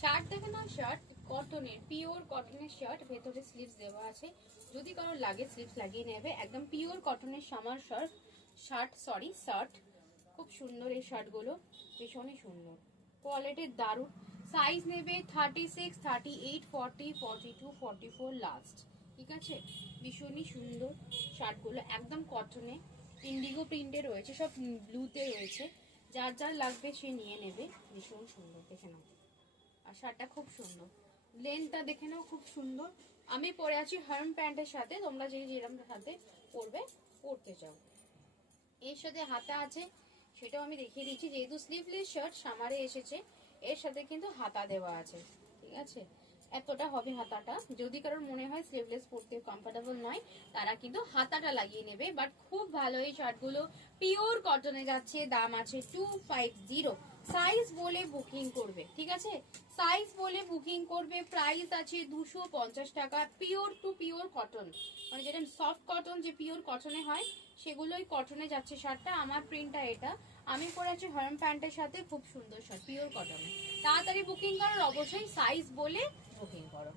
Shirt দেখে না, shirt কটনের, পিওর কটনের শার্ট, ভেতরে স্লিভস দেওয়া আছে, যদি কারো লাগে স্লিভস লাগিয়ে নেবে। একদম পিওর কটনের সামার শার্ট, খুব সুন্দর এই শার্টগুলো, ভীষণই সুন্দর, কোয়ালিটি দারুণ। সাইজ নেবে 36, 38, 40, 42, 44 লাস্ট, ঠিক আছে। ভীষণই সুন্দর শার্টগুলো, একদম কটনে, ইন্ডিগো প্রিন্টে রয়েছে, সব ব্লুতে রয়েছে, যার যার লাগবে সে নিয়ে নেবে। ভীষণ সুন্দর, দেখে নাও। আর শার্টটা খুব সুন্দর, লেন্থটা দেখে নাও, খুব সুন্দর। আমি পরে আছি হার্ম প্যান্টের সাথে, তোমরা যে যেরকম সাথে পরবে পরতে চাও। এর সাথে হাতা আছে, সেটাও আমি দেখিয়ে দিচ্ছি। যেহেতু স্লিভলেস শার্ট সামারে এসেছে, এর সাথে কিন্তু হাতা দেওয়া আছে, ঠিক আছে। এতটা হবে হাতাটা, যদি কারোর মনে হয় স্লিভলেস পরতে কমফোর্টেবল নয়, তারা কিন্তু হাতাটা লাগিয়ে নেবে। বাট খুব ভালো এই শার্টগুলো, পিওর কটনে যাচ্ছে, দাম আছে 250। সাইজ বলে বুকিং করবে, ঠিক আছে, সাইজ বলে বুকিং করবে। প্রাইস আছে 250 টাকা, পিওর টু পিওর কটন, মানে যেটা সফট কটন, যে পিওর কটনে হয় সেগুলোই কটনে যাচ্ছে শার্টটা। আমার প্রিন্টটা এটা, আমি পরে আছি হার্ম প্যান্টের সাথে, খুব সুন্দর শার্ট, পিওর কটনে। তাড়াতাড়ি বুকিং করো, অবশ্যই সাইজ বলে বুকিং করো।